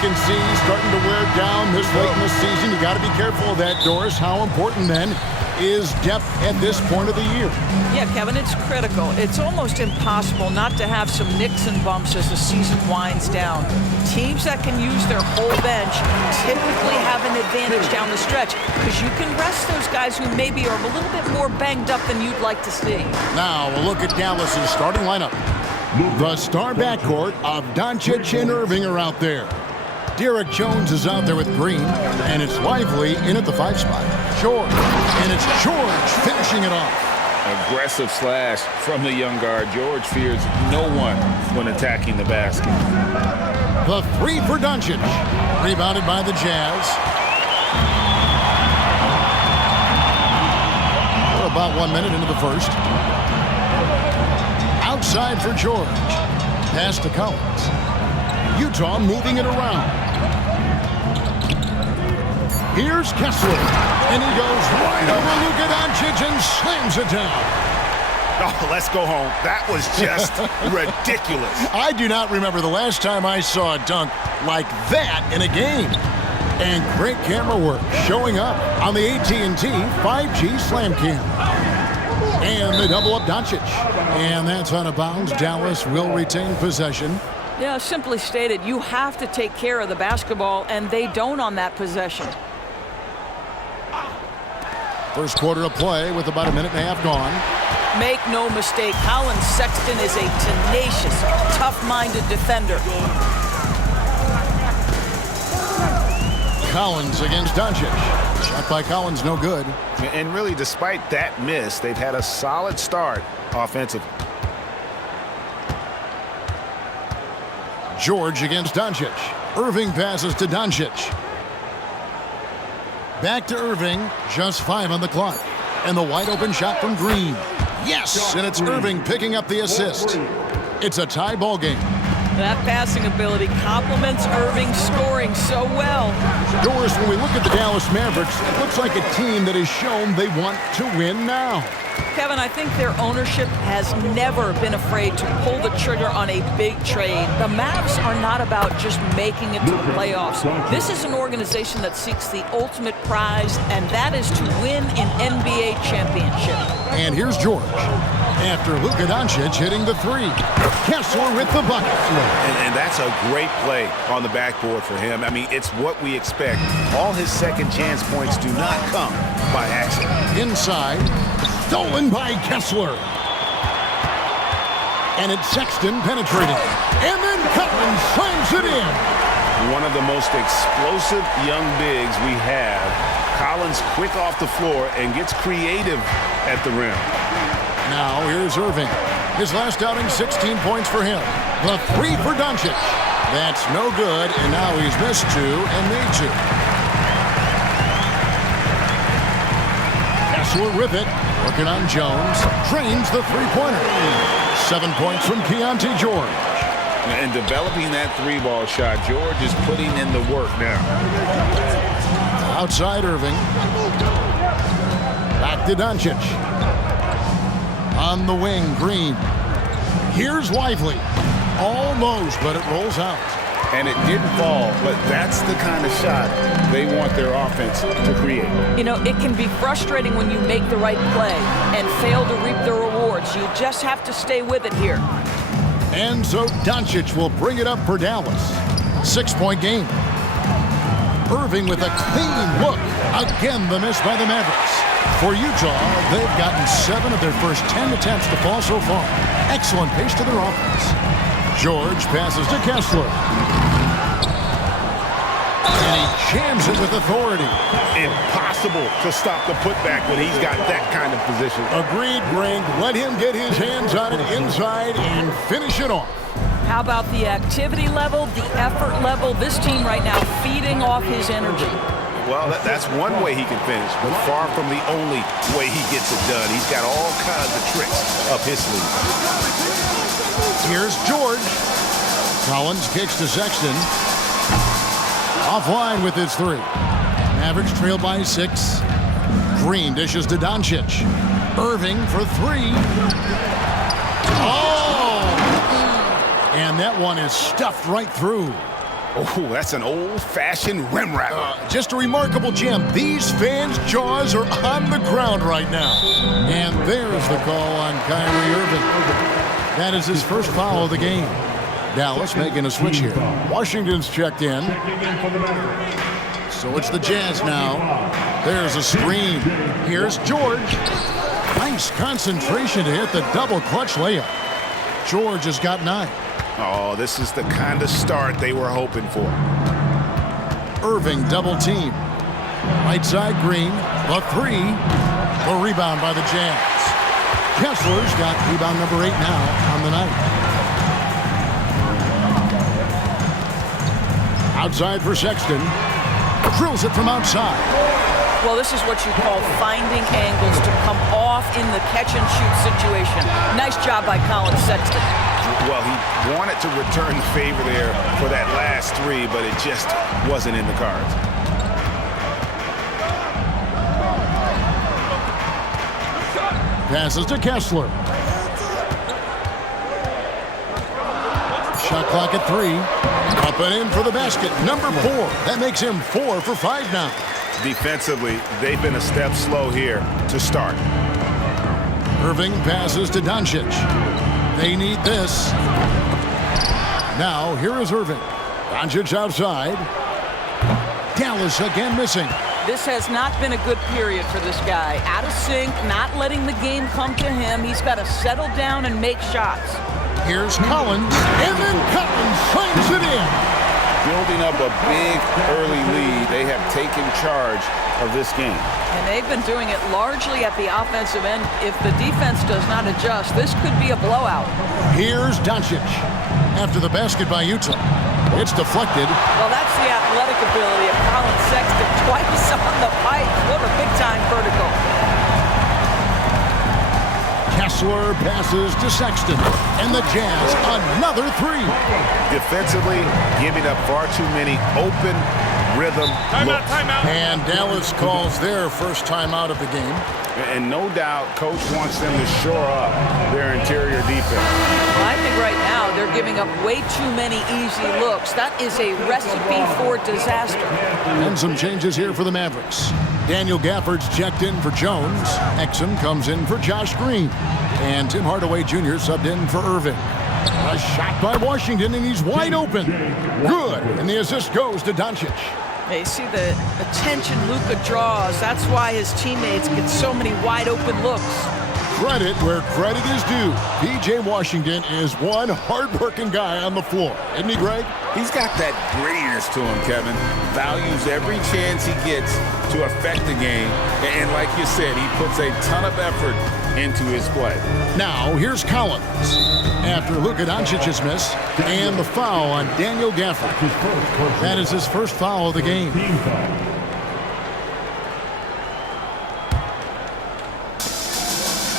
can see starting to wear down this late in the season. You got to be careful of that, Doris. How important then is depth at this point of the year? Yeah, Kevin, it's critical. It's almost impossible not to have some nicks and bumps as the season winds down. Teams that can use their whole bench typically have an advantage down the stretch because you can rest those guys who maybe are a little bit more banged up than you'd like to see. Now we'll look at Dallas's starting lineup. The star backcourt of Doncic and Irving are out there. Derek Jones is out there with Green, and it's Lively in at the 5 spot. George, and it's George finishing it off. Aggressive slash from the young guard. George fears no one when attacking the basket. The 3 for Doncic. Rebounded by the Jazz. We're about 1 minute into the first. Outside for George. Pass to Collins. Utah moving it around. Here's Kessler, and he goes right over Luka Doncic and slams it down. Oh, let's go home. That was just ridiculous. I do not remember the last time I saw a dunk like that in a game. And great camera work showing up on the AT&T 5G Slam Cam. And they double up Doncic. And that's out of bounds. Dallas will retain possession. Yeah, simply stated, you have to take care of the basketball, and they don't on that possession. First quarter of play with about a minute and a half gone. Make no mistake, Colin Sexton is a tenacious, tough-minded defender. Collins against Doncic. Shot by Collins, no good. And really, despite that miss, they've had a solid start offensively. George against Doncic. Irving passes to Doncic. Back to Irving. Just 5 on the clock. And the wide open shot from Green. Yes! And it's Irving picking up the assist. It's a tie ball game. That passing ability complements Irving's scoring so well. Doris, when we look at the Dallas Mavericks, it looks like a team that has shown they want to win now. Kevin, I think their ownership has never been afraid to pull the trigger on a big trade. The Mavs are not about just making it to the playoffs. This is an organization that seeks the ultimate prize, and that is to win an NBA championship. And here's George. After Luka Doncic hitting the 3. Kessler with the bucket. And that's a great play on the backboard for him. I mean, it's what we expect. All his second chance points do not come by accident. Inside. Stolen by Kessler. And it's Sexton penetrating. And then Collins slams it in. One of the most explosive young bigs we have. Collins quick off the floor and gets creative at the rim. Now here's Irving. His last outing, 16 points for him. The 3 for Doncic. That's no good, and now he's missed 2 and made 2. Kessler with it. Working on Jones. Drains the 3-pointer. 7 points from Keontae George. And developing that 3-ball shot, George is putting in the work now. Outside Irving. Back to Doncic. On the wing, Green. Here's Lively. Almost, but it rolls out. And it didn't fall, but that's the kind of shot they want their offense to create. You know, it can be frustrating when you make the right play and fail to reap the rewards. You just have to stay with it here. And so Doncic will bring it up for Dallas. 6-point game. Irving with a clean look. Again, the miss by the Mavericks. For Utah, they've gotten 7 of their first 10 attempts to fall so far. Excellent pace to their offense. George passes to Kessler. And he jams it with authority. Impossible to stop the putback when he's got that kind of position. Agreed, Greg. Let him get his hands on it inside and finish it off. How about the activity level, the effort level? This team right now feeding off his energy. Well, that's one way he can finish, but far from the only way he gets it done. He's got all kinds of tricks up his sleeve. Here's George. Collins kicks to Sexton. Offline with his 3. Mavericks trail by 6. Green dishes to Doncic. Irving for 3. Oh! And that one is stuffed right through. Oh, that's an old-fashioned rim wrapper. Just a remarkable gem. These fans' jaws are on the ground right now. And there's the call on Kyrie Irving. That is his first foul of the game. Dallas making a switch here. Washington's checked in. So it's the Jazz now. There's a screen. Here's George. Nice concentration to hit the double clutch layup. George has got 9. Oh, this is the kind of start they were hoping for. Irving double team. Right side Green. The 3. The rebound by the Jazz. Kessler's got rebound number 8 now on the night. Outside for Sexton. Drills it from outside. Well, this is what you call finding angles to come off in the catch-and-shoot situation. Nice job by Colin Sexton. Well, he wanted to return the favor there for that last 3, but it just wasn't in the cards. Passes to Kessler. Shot clock at 3. Up and in for the basket. Number 4. That makes him 4 for 5 now. Defensively, they've been a step slow here to start. Irving passes to Doncic. They need this. Now, here is Irving. Doncic outside. Dallas again missing. This has not been a good period for this guy. Out of sync, not letting the game come to him. He's got to settle down and make shots. Here's Collins, and then Collins slams it in. Building up a big early lead, they have taken charge of this game. And they've been doing it largely at the offensive end. If the defense does not adjust, this could be a blowout. Here's Doncic. After the basket by Utah. It's deflected. Well, that's the athletic ability of Colin Sexton. Twice on the pipe. What a big-time vertical. Kessler passes to Sexton. And the Jazz, another 3. Defensively, giving up far too many open rhythm looks. Timeout. And Dallas calls their first timeout of the game. And no doubt, Coach wants them to shore up their interior defense. Well, I think right now they're giving up way too many easy looks. That is a recipe for disaster. And some changes here for the Mavericks. Daniel Gafford's checked in for Jones. Exum comes in for Josh Green. And Tim Hardaway Jr. subbed in for Irving. A shot by Washington, and he's wide open. Good. And the assist goes to Doncic. You see the attention Luka draws. That's why his teammates get so many wide open looks. Credit where credit is due. P.J. Washington is one hard-working guy on the floor. Isn't he, Greg? He's got that grittiness to him, Kevin. Values every chance he gets to affect the game. And like you said, he puts a ton of effort into his play. Now, here's Collins. After Luka Doncic's miss and the foul on Daniel Gafford. That is his first foul of the game.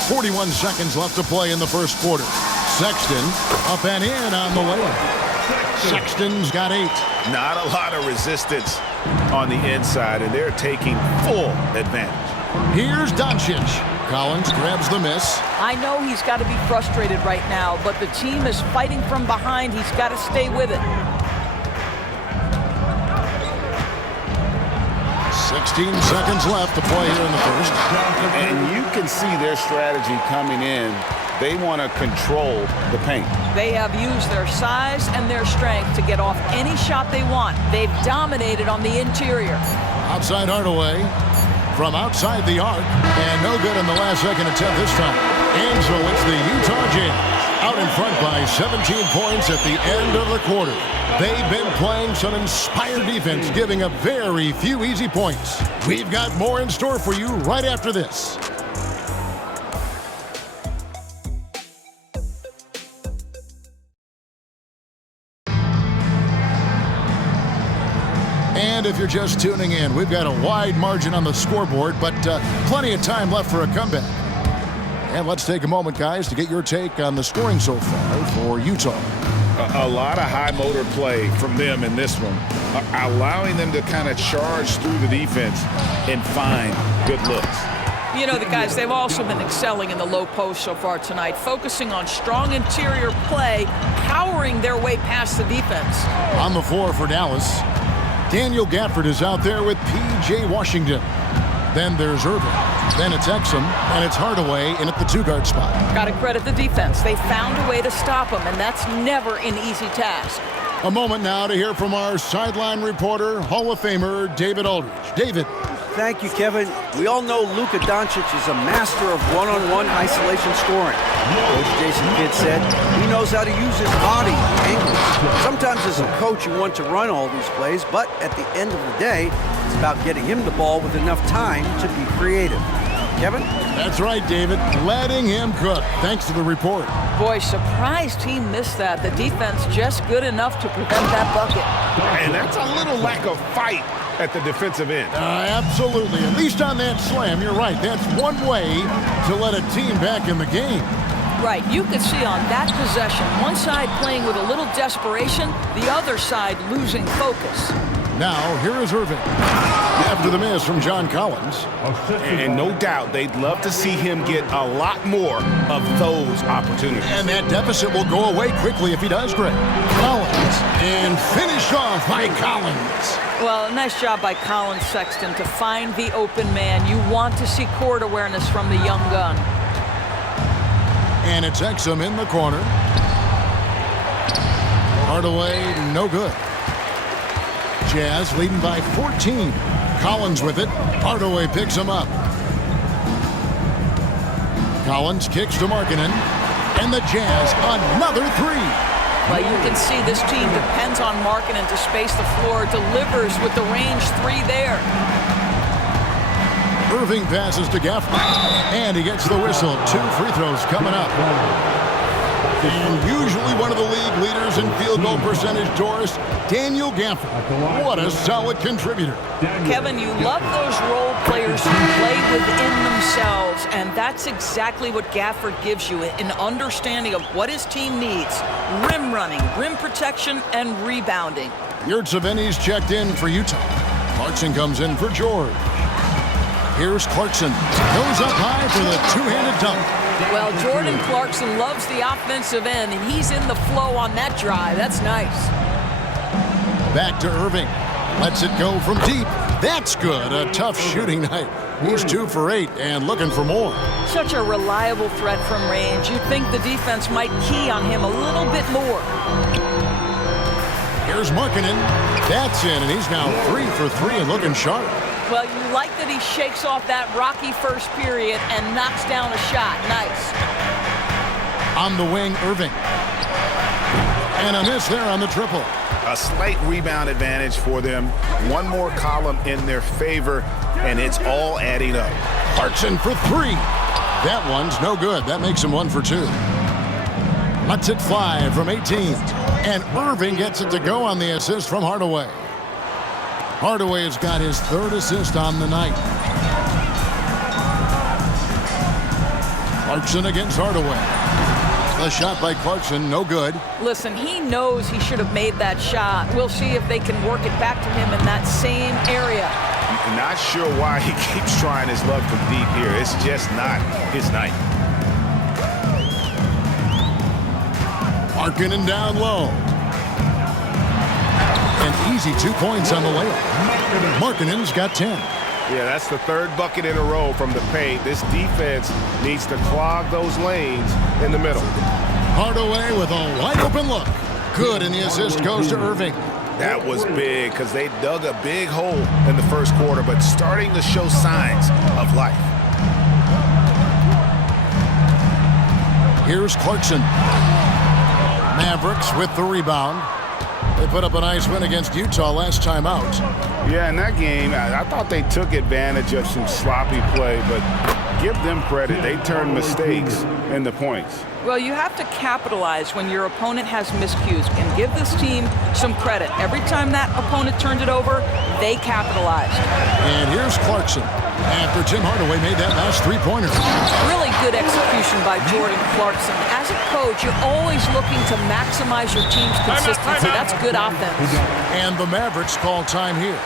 .41 seconds left to play in the first quarter. Sexton up and in on the layup. Sexton's got 8. Not a lot of resistance on the inside, and they're taking full advantage. Here's Doncic. Collins grabs the miss. I know he's got to be frustrated right now, but the team is fighting from behind. He's got to stay with it. 16 seconds left to play here in the first. And you can see their strategy coming in. They want to control the paint. They have used their size and their strength to get off any shot they want. They've dominated on the interior. Outside Hardaway. From outside the arc. And no good in the last second attempt this time. And so it's the Utah Jazz out in front by 17 points at the end of the quarter. They've been playing some inspired defense, giving up very few easy points. We've got more in store for you right after this. And if you're just tuning in, we've got a wide margin on the scoreboard, but plenty of time left for a comeback. And let's take a moment, guys, to get your take on the scoring so far for Utah. A lot of high motor play from them in this one, allowing them to kind of charge through the defense and find good looks. You know, the guys, they've also been excelling in the low post so far tonight, focusing on strong interior play, powering their way past the defense. On the floor for Dallas, Daniel Gafford is out there with P.J. Washington. Then there's Irving. Then it's Exum, and it's Hardaway in at the two-guard spot. Got to credit the defense. They found a way to stop him, and that's never an easy task. A moment now to hear from our sideline reporter, Hall of Famer David Aldridge. David. Thank you, Kevin. We all know Luka Doncic is a master of one-on-one isolation scoring. Coach Jason Kidd said he knows how to use his body, angles. Sometimes as a coach you want to run all these plays, but at the end of the day, it's about getting him the ball with enough time to be creative. Kevin? That's right, David. Letting him cook. Thanks to the report. Boy, surprised he missed that. The defense just good enough to prevent that bucket. And that's a little lack of fight at the defensive end. Absolutely. At least on that slam, you're right. That's one way to let a team back in the game. Right. You could see on that possession, one side playing with a little desperation, the other side losing focus. Now, here is Irving. After the miss from John Collins. And no doubt they'd love to see him get a lot more of those opportunities. And that deficit will go away quickly if he does, Greg. Collins. And finished off by Collins. Well, nice job by Colin Sexton to find the open man. You want to see court awareness from the young gun. And it's Exum in the corner. Hardaway, no good. Jazz leading by 14. Collins with it. Hardaway picks him up. Collins kicks to Markkanen. And the Jazz, another three. Well, you can see this team depends on Markkanen to space the floor, delivers with the range three there. Irving passes to Gafford, and he gets the whistle. 2 free throws coming up. And usually one of the league leaders in field goal percentage, Doris, Daniel Gafford. What a solid contributor. Kevin, you love those role players who play within themselves, and that's exactly what Gafford gives you, an understanding of what his team needs. Rim running, rim protection, and rebounding. Yurtseveni's checked in for Utah. Clarkson comes in for George. Here's Clarkson. Goes up high for the two-handed dunk. Well, Jordan Clarkson loves the offensive end, and he's in the flow on that drive. That's nice. Back to Irving. Lets it go from deep. That's good. A tough shooting night. He's 2 for 8 and looking for more. Such a reliable threat from range. You'd think the defense might key on him a little bit more. Here's Markkanen. That's in, and he's now 3 for 3 and looking sharp. Well, you like that he shakes off that rocky first period and knocks down a shot. Nice. On the wing, Irving. And a miss there on the triple. A slight rebound advantage for them. One more column in their favor, and it's all adding up. Clarkson for 3. That one's no good. That makes him 1 for 2. Lets it fly from 18. And Irving gets it to go on the assist from Hardaway. Hardaway has got his 3rd assist on the night. Clarkson against Hardaway. The shot by Clarkson, no good. Listen, he knows he should have made that shot. We'll see if they can work it back to him in that same area. Not sure why he keeps trying his luck from deep here. It's just not his night. Markkanen down low. An easy 2 points on the layup. Markkanen's got 10. Yeah, that's the 3rd bucket in a row from the paint. This defense needs to clog those lanes in the middle. Hardaway with a wide open look. Good, and the assist goes to Irving. That was big because they dug a big hole in the first quarter, but starting to show signs of life. Here's Clarkson. Mavericks with the rebound. They put up a nice win against Utah last time out. Yeah, in that game, I thought they took advantage of some sloppy play, but give them credit. They turned mistakes into points. Well, you have to capitalize when your opponent has miscues and give this team some credit. Every time that opponent turned it over, they capitalized. And here's Clarkson after Tim Hardaway made that last three-pointer. Really good execution by Jordan Clarkson. As a coach, you're always looking to maximize your team's consistency. That's good offense. And the Mavericks call time here.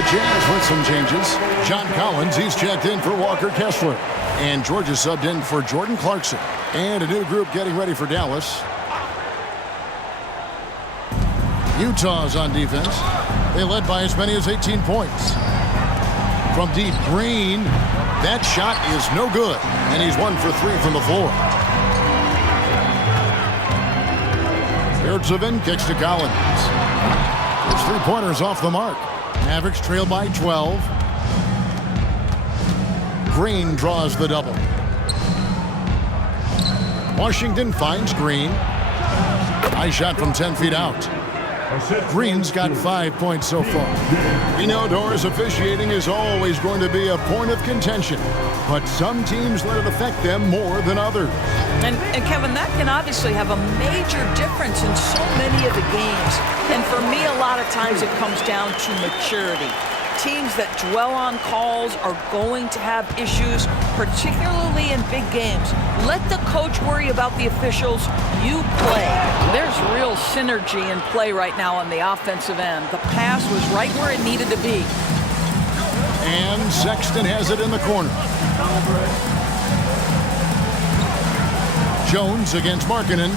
the Jazz with some changes. John Collins, he's checked in for Walker Kessler. And Georgia subbed in for Jordan Clarkson. And a new group getting ready for Dallas. Utah's on defense. They led by as many as 18 points. From deep, Green. That shot is no good. And he's 1 for 3 from the floor. Yurtseven kicks to Collins. His three-pointers off the mark. Mavericks trail by 12. Green draws the double. Washington finds Green. High shot from 10 feet out. Green's got 5 points so far. We know Doris officiating is always going to be a point of contention, but some teams let it affect them more than others. And Kevin, that can obviously have a major difference in so many of the games. And for me, a lot of times it comes down to maturity. Teams that dwell on calls are going to have issues, particularly in big games. Let the coach worry about the officials. You play. There's real synergy in play right now on the offensive end. The pass was right where it needed to be. And Sexton has it in the corner. Jones against Markkanen.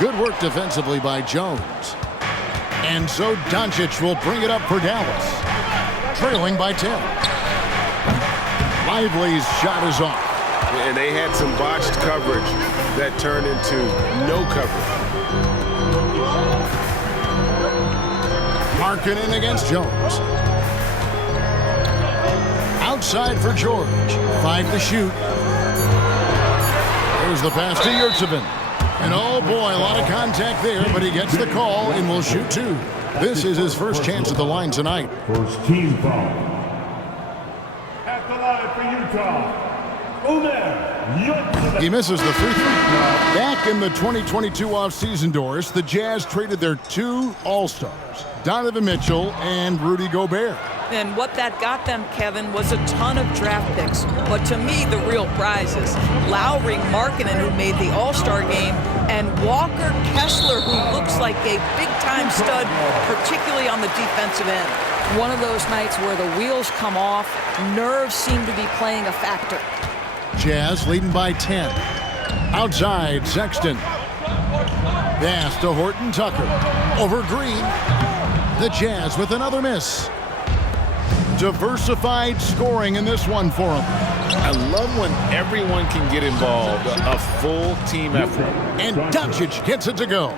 Good work defensively by Jones. And so Doncic will bring it up for Dallas. Trailing by 10. Lively's shot is off. And they had some botched coverage that turned into no coverage. Markkanen against Jones. Outside for George. 5 to shoot. There's the pass to Yurtseven. And oh boy, a lot of contact there, but he gets the call and will shoot 2. This is his first chance at the line tonight. First team foul. At the line for Utah, He misses the free throw. Back in the 2022 offseason, Doris, the Jazz traded their 2 All-Stars, Donovan Mitchell and Rudy Gobert. And what that got them, Kevin, was a ton of draft picks. But to me, the real prize is Lowry, Markkanen, who made the All-Star game, and Walker Kessler, who looks like a big-time stud, particularly on the defensive end. One of those nights where the wheels come off, nerves seem to be playing a factor. Jazz leading by 10. Outside, Sexton. Pass to Horton Tucker. Over Green. The Jazz with another miss. Diversified scoring in this one for him. I love when everyone can get involved, a full team effort. And Doncic gets it to go.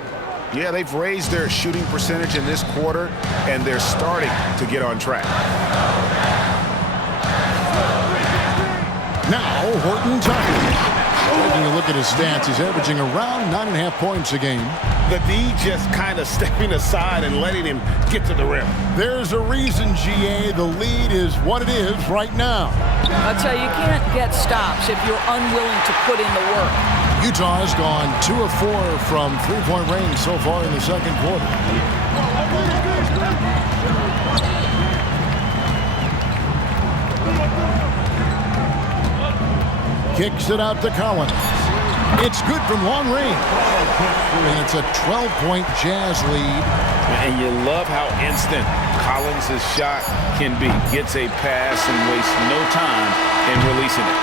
Yeah, they've raised their shooting percentage in this quarter, and they're starting to get on track. Now, Horton Tucker. Taking a look at his stats, he's averaging around 9.5 points a game. The D just kind of stepping aside and letting him get to the rim. There's a reason, GA, the lead is what it is right now. I'll tell you, you can't get stops if you're unwilling to put in the work. Utah has gone 2 of 4 from three-point range so far in the second quarter. Kicks it out to Collins. It's good from long range. And it's a 12-point Jazz lead. And you love how instant Collins' shot can be. Gets a pass and wastes no time in releasing it.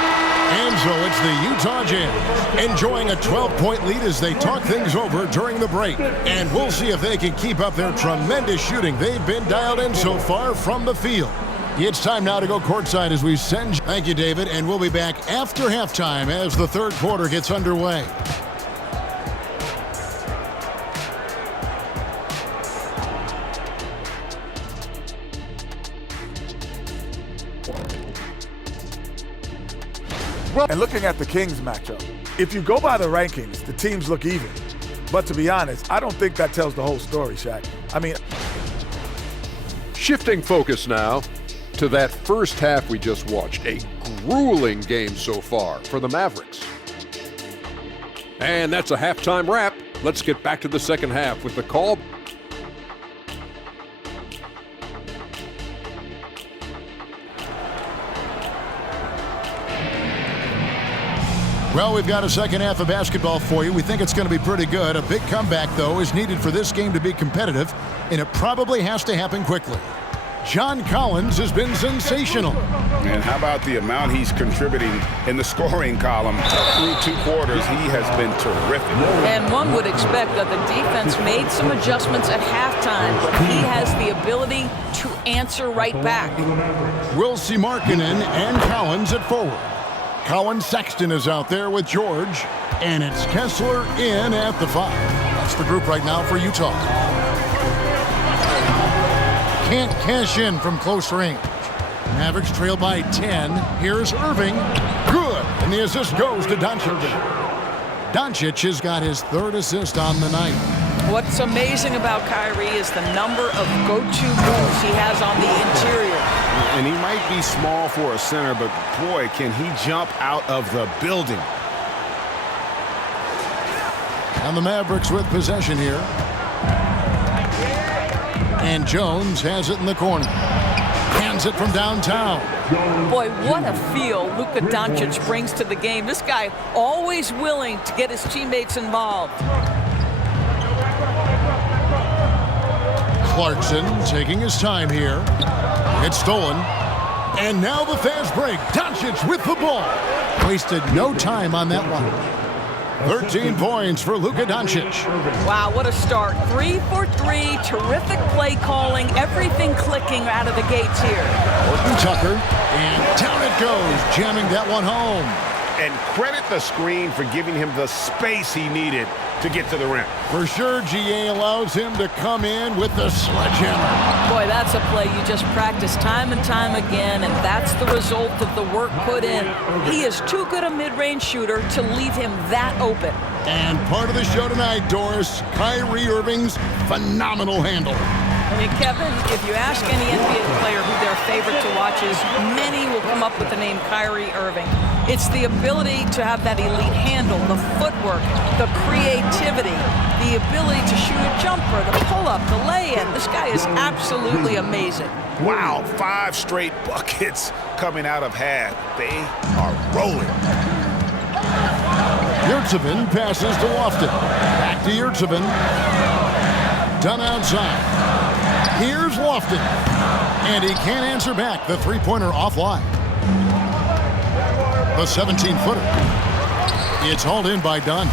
And so it's the Utah Jazz enjoying a 12-point lead as they talk things over during the break. And we'll see if they can keep up their tremendous shooting. They've been dialed in so far from the field. It's time now to go courtside as we send. Thank you, David, and we'll be back after halftime as the third quarter gets underway. And looking at the Kings matchup, if you go by the rankings, the teams look even. But to be honest, I don't think that tells the whole story, Shaq. I mean, shifting focus now to that first half we just watched. A grueling game so far for the Mavericks. And that's a halftime wrap. Let's get back to the second half with the call. Well, we've got a second half of basketball for you. We think it's going to be pretty good. A big comeback, though, is needed for this game to be competitive, and it probably has to happen quickly. John Collins has been sensational. And how about the amount he's contributing in the scoring column through 2 quarters? He has been terrific. And one would expect that the defense made some adjustments at halftime, but he has the ability to answer right back. We'll see Markkanen and Collins at forward. Colin Sexton is out there with George, and it's Kessler in at the 5. That's the group right now for Utah. Can't cash in from close range. Mavericks trail by 10. Here's Irving. Good. And the assist goes to Doncic. Doncic has got his 3rd assist on the night. What's amazing about Kyrie is the number of go-to moves he has on the interior. And he might be small for a center, but boy, can he jump out of the building. And the Mavericks with possession here. And Jones has it in the corner. Hands it from downtown. Boy, what a feel Luka Doncic brings to the game. This guy always willing to get his teammates involved. Clarkson taking his time here. It's stolen. And now the fast break. Doncic with the ball. Wasted no time on that one. 13 points for Luka Doncic. Wow, what a start. 3 for 3. Terrific play calling. Everything clicking out of the gates here. Horton Tucker. And down it goes. Jamming that one home. And credit the screen for giving him the space he needed to get to the rim. For sure, GA allows him to come in with the sledgehammer. Boy, that's a play you just practice time and time again, and that's the result of the work put in. He is too good a mid-range shooter to leave him that open. And part of the show tonight, Doris, Kyrie Irving's phenomenal handle. I mean, Kevin, if you ask any NBA player who their favorite to watch is, many will come up with the name Kyrie Irving. It's the ability to have that elite handle, the footwork, the creativity, the ability to shoot a jumper, the pull-up, the lay-in. This guy is absolutely amazing. Wow, 5 straight buckets coming out of half. They are rolling. Yurtsevin passes to Lofton. Back to Yurtsevin. Done outside. Here's Lofton. And he can't answer back. The three-pointer offline. The 17-footer. It's hauled in by Dunn.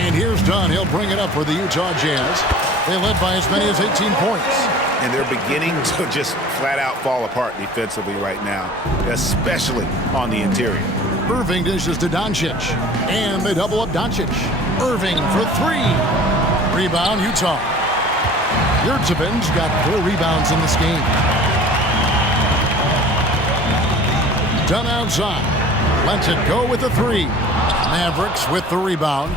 And here's Dunn. He'll bring it up for the Utah Jazz. They led by as many as 18 points. And they're beginning to just flat-out fall apart defensively right now, especially on the interior. Irving dishes to Doncic. And they double up Doncic. Irving for 3. Rebound, Utah. Yurtsevin's got 4 rebounds in this game. Dunn outside. Lets it go with the 3. Mavericks with the rebound.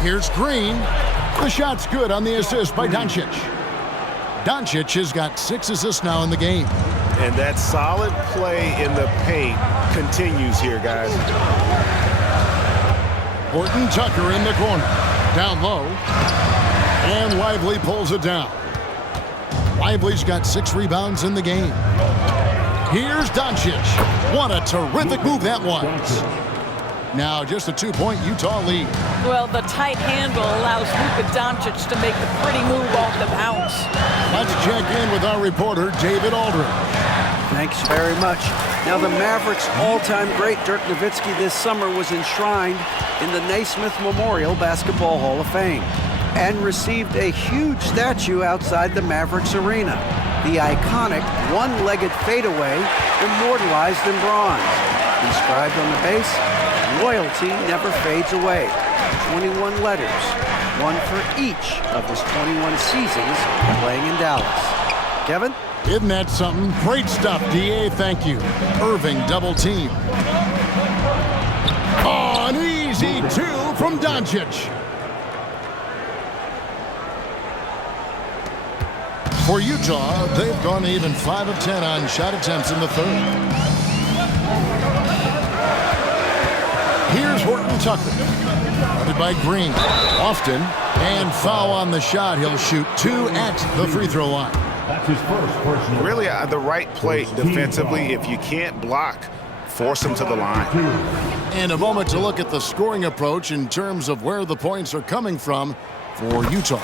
Here's Green. The shot's good on the assist by Doncic. Doncic has got 6 assists now in the game. And that solid play in the paint continues here, guys. Horton Tucker in the corner. Down low. And Lively pulls it down. Lively's got 6 rebounds in the game. Here's Doncic. What a terrific move that was. Now just a 2-point Utah lead. Well, the tight handle allows Luka Doncic to make the pretty move off the bounce. Let's check in with our reporter, David Aldridge. Thanks very much. Now, the Mavericks' all-time great Dirk Nowitzki this summer was enshrined in the Naismith Memorial Basketball Hall of Fame and received a huge statue outside the Mavericks arena. The iconic one-legged fadeaway immortalized in bronze. Inscribed on the base, loyalty never fades away. 21 letters, one for each of his 21 seasons playing in Dallas. Kevin? Isn't that something? Great stuff, D.A. Thank you. Irving double team. Oh, an easy 2 from Doncic. For Utah, they've gone even 5 of 10 on shot attempts in the 3rd. Here's Horton Tucker. Guarded by Green. Often. And foul on the shot. He'll shoot 2 at the free throw line. That's his first personal. Really the right play defensively. If you can't block force them to the line. And a moment to look at the scoring approach in terms of where the points are coming from for Utah.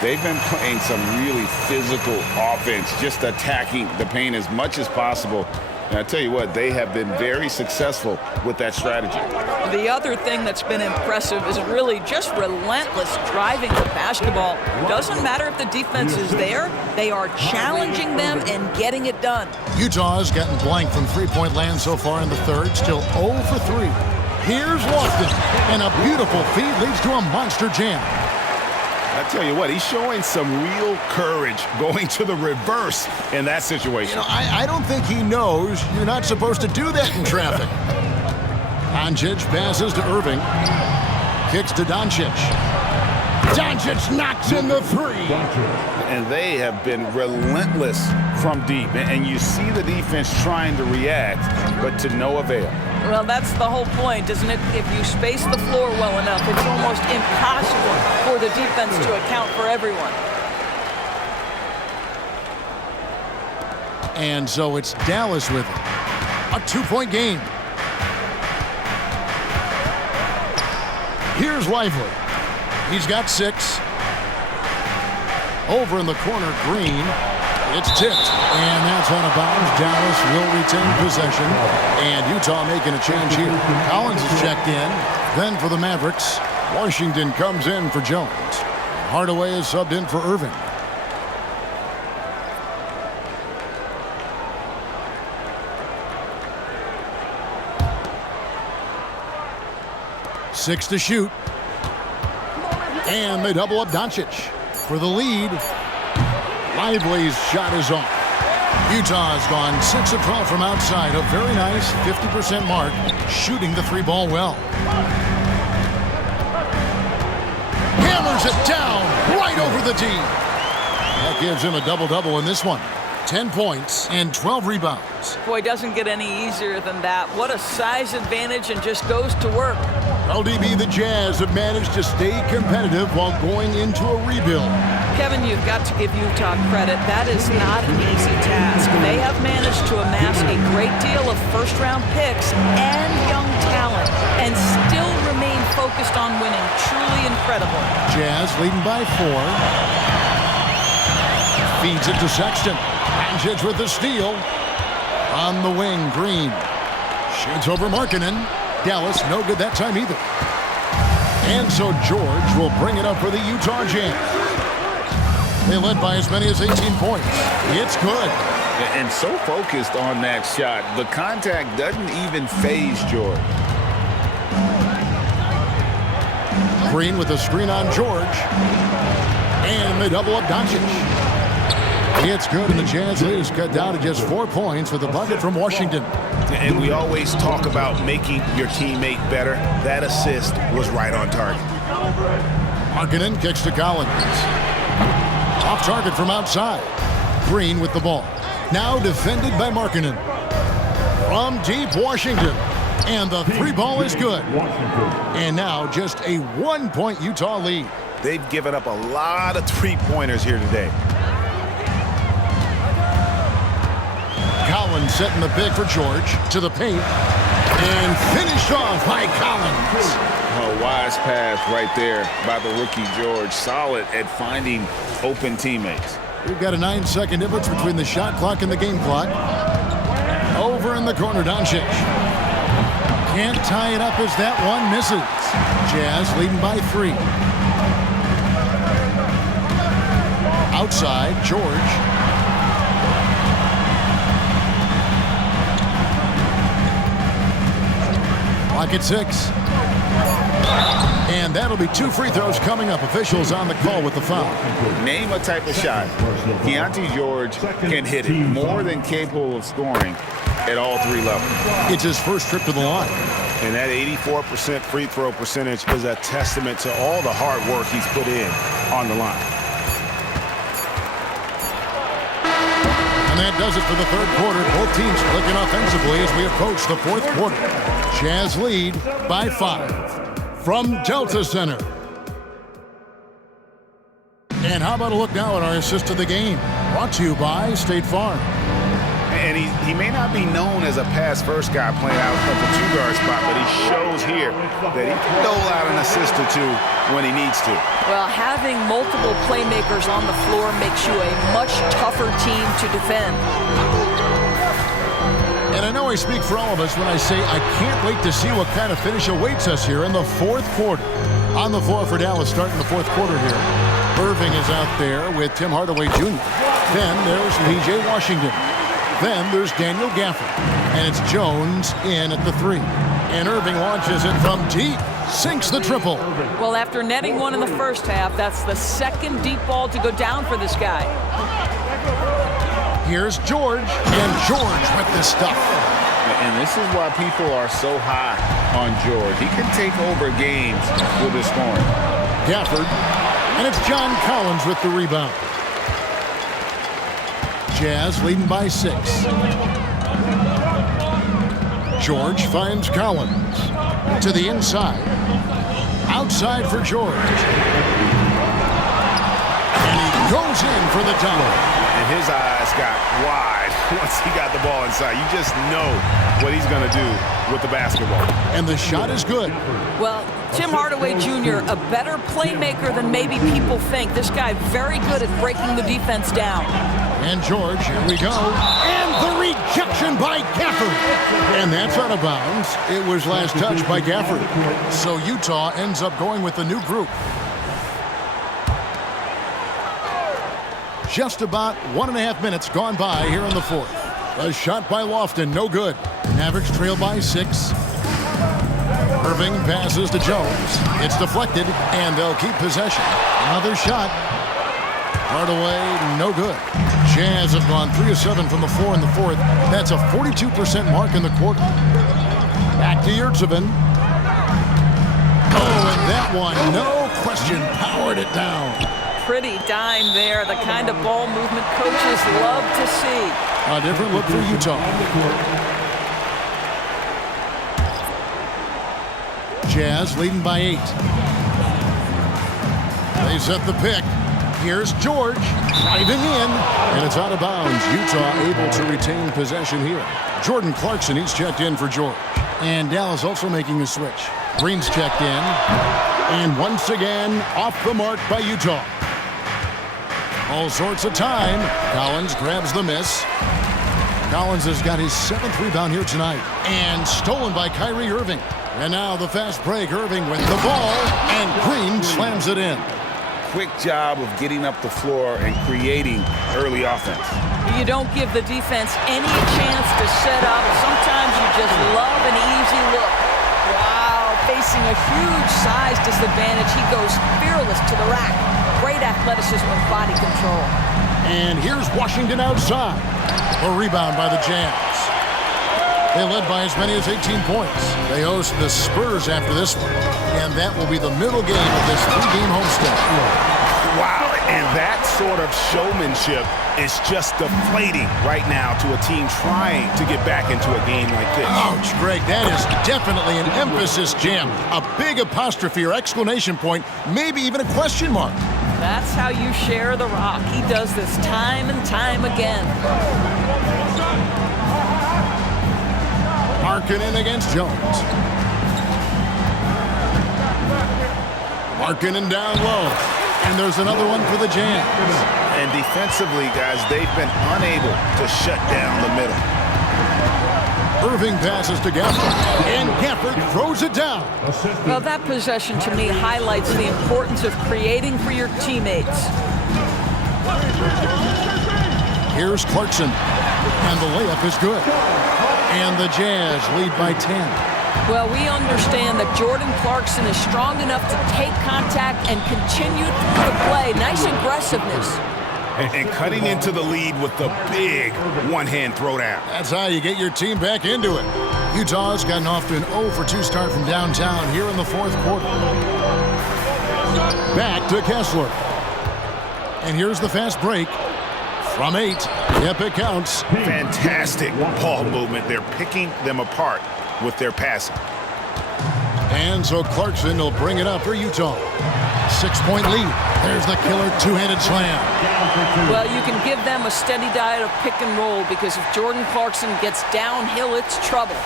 They've been playing some really physical offense, just attacking the paint as much as possible. And I tell you what, they have been very successful with that strategy. The other thing that's been impressive is really just relentless driving the basketball. Doesn't matter if the defense is there, they are challenging them and getting it done. Utah has gotten blank from three-point land so far in the third, still 0 for 3. Here's Lofton, and a beautiful feed leads to a monster jam. I tell you what, he's showing some real courage going to the reverse in that situation. You know, I don't think he knows you're not supposed to do that in traffic. Doncic passes to Irving. Kicks to Doncic. Doncic knocks in the three. And they have been relentless from deep. And you see the defense trying to react, but to no avail. Well, that's the whole point, isn't it? If you space the floor well enough, it's almost impossible for the defense to account for everyone. And so it's Dallas with it. A two-point game. Here's Lively. He's got 6. Over in the corner, Green. It's tipped, and that's out of bounds. Dallas will retain possession, and Utah making a change here. Collins is checked in. Then for the Mavericks, Washington comes in for Jones. Hardaway is subbed in for Irving. Six to shoot. And they double up Doncic for the lead. Lively's shot is off. Utah has gone 6 of 12 from outside. A very nice 50% mark, shooting the three ball well. Hammers it down right over the D. That gives him a double-double in this one. 10 points and 12 rebounds. Boy, doesn't get any easier than that. What a size advantage, and just goes to work. LDB, the Jazz have managed to stay competitive while going into a rebuild. Kevin, you've got to give Utah credit. That is not an easy task. They have managed to amass a great deal of first-round picks and young talent and still remain focused on winning. Truly incredible. Jazz leading by 4. Feeds it to Sexton. Doncic with the steal. On the wing, Green. Shoots over Markkanen. Dallas, no good that time either. And so George will bring it up for the Utah Jazz. They led by as many as 18 points. It's good. And so focused on that shot, the contact doesn't even faze George. Green with a screen on George. And they double up Doncic. It's good, and the Jazz lead is cut down to just 4 points with a bucket from Washington. And we always talk about making your teammate better. That assist was right on target. Markkanen kicks to Collins. Off target from outside. Green with the ball. Now defended by Markkanen. From deep, Washington. And the three ball is good. And now just a 1-point Utah lead. They've given up a lot of three-pointers here today. Collins setting the pick for George to the paint. And finished off by Collins. A wise pass right there by the rookie George. Solid at finding open teammates. We've got a 9-second difference between the shot clock and the game clock. Over in the corner, Doncic. Can't tie it up as that one misses. Jazz leading by 3. Outside, George. Clock at 6. And that'll be 2 free throws coming up. Officials on the call with the foul. Name a type of shot. Keontae George can hit it. More than capable of scoring at all 3 levels. It's his first trip to the line. And that 84% free throw percentage is a testament to all the hard work he's put in on the line. And that does it for the third quarter. Both teams clicking offensively as we approach the fourth quarter. Jazz lead by 5 from Delta Center. And how about a look now at our assist of the game? Brought to you by State Farm. And he may not be known as a pass-first guy playing out of the two-guard spot, but he shows here that he can dole out an assist or two when he needs to. Well, having multiple playmakers on the floor makes you a much tougher team to defend. And I know I speak for all of us when I say I can't wait to see what kind of finish awaits us here in the fourth quarter. On the floor for Dallas starting the fourth quarter here. Irving is out there with Tim Hardaway Jr. Then there's P.J. Washington. Then there's Daniel Gafford. And it's Jones in at the 3. And Irving launches it from deep. Sinks the triple. Well, after netting one in the first half, that's the second deep ball to go down for this guy. Here's George. And George with the stuff. And this is why people are so high on George. He can take over games with his scoring. Gafford. And it's John Collins with the rebound. Jazz leading by 6. George finds Collins to the inside. Outside for George. And he goes in for the dunk. And his eyes got wide once he got the ball inside. You just know what he's going to do with the basketball. And the shot is good. Well, Tim Hardaway Jr., a better playmaker than maybe people think. This guy very good at breaking the defense down. And George, here we go. And the rejection by Gafford. And that's out of bounds. It was last touched by Gafford. So Utah ends up going with the new group. Just about 1.5 minutes gone by here in the fourth. A shot by Lofton, no good. Mavericks trail by 6. Irving passes to Jones. It's deflected, and they'll keep possession. Another shot. Hardaway, no good. Jazz have gone 3 of 7 from the floor in the fourth. That's a 42% mark in the quarter. Back to Yurtseven. Oh, and that one, no question, powered it down. Pretty dime there, the kind of ball movement coaches love to see. A different look for Utah. Jazz leading by 8. They set the pick. Here's George driving in, and it's out of bounds. Utah able to retain possession here. Jordan Clarkson, he's checked in for George. And Dallas also making a switch. Green's checked in. And once again, off the mark by Utah. All sorts of time. Collins grabs the miss. Collins has got his 7th rebound here tonight. And stolen by Kyrie Irving. And now the fast break. Irving with the ball. And Green slams it in. Quick job of getting up the floor and creating early offense. You don't give the defense any chance to set up. Sometimes you just love an easy look. Wow, facing a huge size disadvantage. He goes fearless to the rack. Great athleticism and body control. And here's Washington outside. A rebound by the Jazz. They led by as many as 18 points. They host the Spurs after this one. And that will be the middle game of this 3-game homestand. Wow, and that sort of showmanship is just deflating right now to a team trying to get back into a game like this. Ouch, Greg, that is definitely an emphasis jam. A big apostrophe or exclamation point, maybe even a question mark. That's how you share the rock. He does this time and time again. Markkanen against Jones. Markkanen down low. And there's another one for the Jazz. And defensively, guys, they've been unable to shut down the middle. Irving passes to Gafford. And Gafford throws it down. Well, that possession to me highlights the importance of creating for your teammates. Here's Clarkson. And the layup is good. And the Jazz lead by 10. Well, we understand that Jordan Clarkson is strong enough to take contact and continue through the play. Nice aggressiveness. And cutting into the lead with the big one-hand throwdown. That's how you get your team back into it. Utah's gotten off to an 0-for-2 start from downtown here in the fourth quarter. Back to Kessler. And here's the fast break. From 8, yep, it counts. Fantastic ball movement. They're picking them apart with their passing. And so Clarkson will bring it up for Utah. 6-point lead. There's the killer two-handed slam. Well, you can give them a steady diet of pick and roll because if Jordan Clarkson gets downhill, it's trouble.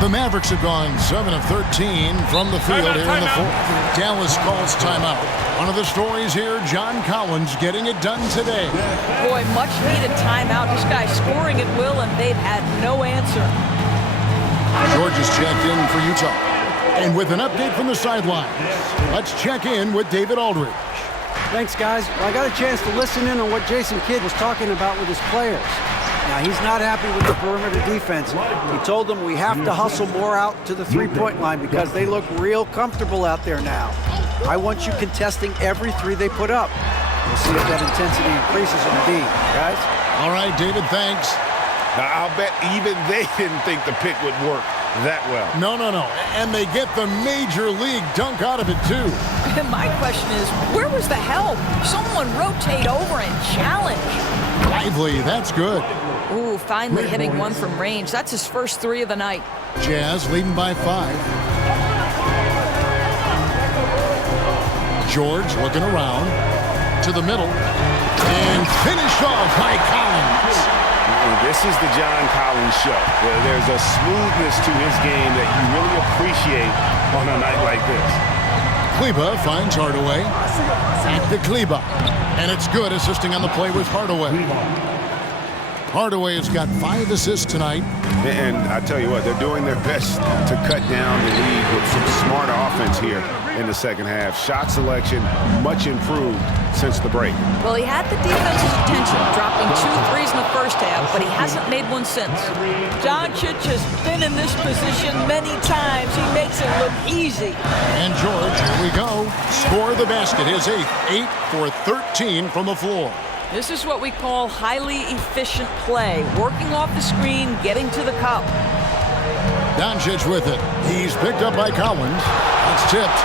The Mavericks have gone 7 of 13 from the field here in the fourth. Dallas calls timeout. One of the stories here, John Collins getting it done today. Boy, much needed timeout. This guy's scoring at will, and they've had no answer. George is checked in for Utah. And with an update from the sidelines, let's check in with David Aldridge. Thanks, guys. Well, I got a chance to listen in on what Jason Kidd was talking about with his players. Now, he's not happy with the perimeter defense. He told them we have to hustle more out to the three-point line because they look real comfortable out there now. I want you contesting every three they put up. We'll see if that intensity increases on D, guys. All right, David, thanks. Now, I'll bet even they didn't think the pick would work that well. No. And they get the major league dunk out of it, too. My question is, where was the help? Someone rotate over and challenge. Lively, that's good. Ooh, finally hitting one from range. That's his first three of the night. Jazz leading by 5. George looking around to the middle and finished off by Collins. This is the John Collins show. There's a smoothness to his game that you really appreciate on a night like this. Kleba finds Hardaway. Back to Kleba. And it's good, assisting on the play with Hardaway. Hardaway has got 5 assists tonight. And I tell you what, they're doing their best to cut down the lead with some smart offense here in the second half. Shot selection much improved since the break. Well, he had the defense's attention, dropping 2 threes in the first half, but he hasn't made one since. Doncic has been in this position many times. He makes it look easy. And George, here we go. Score the basket, his 8th. 8 for 13 from the floor. This is what we call highly efficient play. Working off the screen, getting to the cup. Doncic with it. He's picked up by Collins. It's tipped.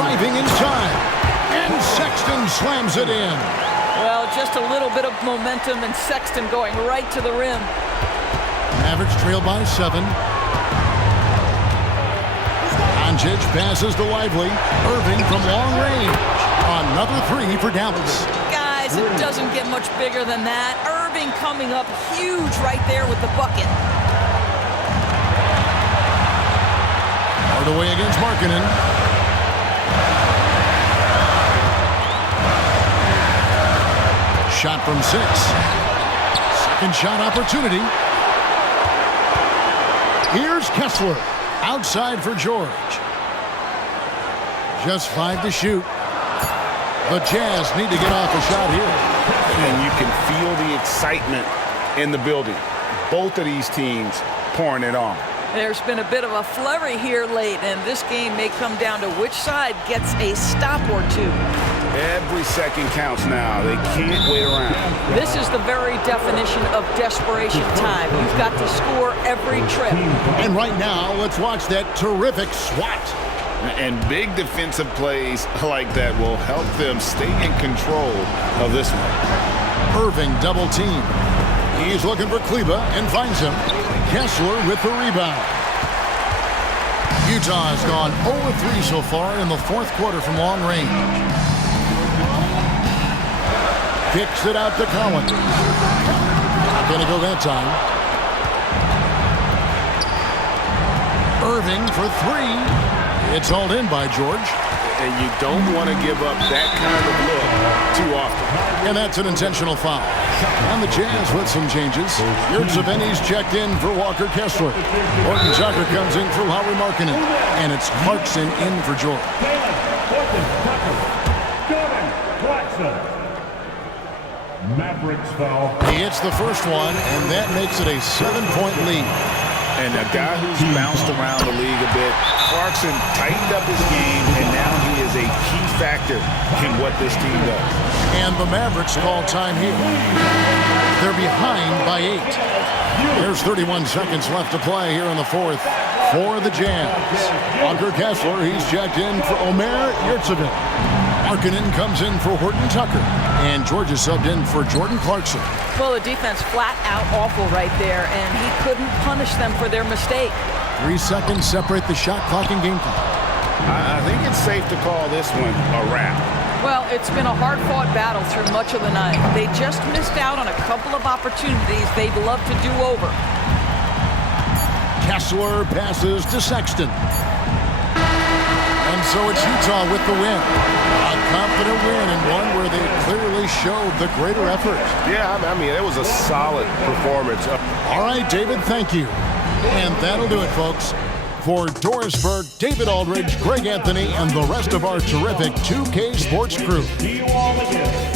Driving inside. And Sexton slams it in. Well, just a little bit of momentum and Sexton going right to the rim. Mavericks trail by 7. Doncic passes to Lively. Irving from long range. Another 3 for Dallas. Guys, it doesn't get much bigger than that. Irving coming up huge right there with the bucket. Hardaway against Markkanen. Shot from 6. Second shot opportunity. Here's Kessler. Outside for George. Just 5 to shoot. The Jazz need to get off a shot here. And you can feel the excitement in the building. Both of these teams pouring it on. There's been a bit of a flurry here late, and this game may come down to which side gets a stop or 2. Every second counts now. They can't wait around. This is the very definition of desperation time. You've got to score every trip. And right now, let's watch that terrific swat. And big defensive plays like that will help them stay in control of this one. Irving double team. He's looking for Kleba and finds him. Kessler with the rebound. Utah has gone 0-3 so far in the fourth quarter from long range. Kicks it out to Collins. Not going to go that time. Irving for 3. It's hauled in by George. And you don't want to give up that kind of look too often. And that's an intentional foul. And the Jazz with some changes. Yurtseven's checked in for Walker Kessler. Horton Tucker comes in for Lauri Markkanen. And it's Clarkson in for George. Mavericks foul. He hits the first one, and that makes it a 7-point lead. And a guy who's bounced around the league a bit, Clarkson tightened up his game, and now he is a key factor in what this team does. And the Mavericks call time here. They're behind by 8. There's 31 seconds left to play here in the fourth for the Jazz. Walker Kessler, he's checked in for Omer Yurtseven. Markkanen comes in for Horton Tucker. And George is subbed in for Jordan Clarkson. Well, the defense flat out awful right there, and he couldn't punish them for their mistake. 3 seconds separate the shot clock and game clock. I think it's safe to call this one a wrap. Well, it's been a hard-fought battle through much of the night. They just missed out on a couple of opportunities they'd love to do over. Kessler passes to Sexton. And so it's Utah with the win. A confident win and one where they clearly showed the greater effort. Yeah, I mean, it was a solid performance. All right, David, thank you. And that'll do it, folks. For Doris Burke, David Aldridge, Greg Anthony, and the rest of our terrific 2K Sports crew. See you all again.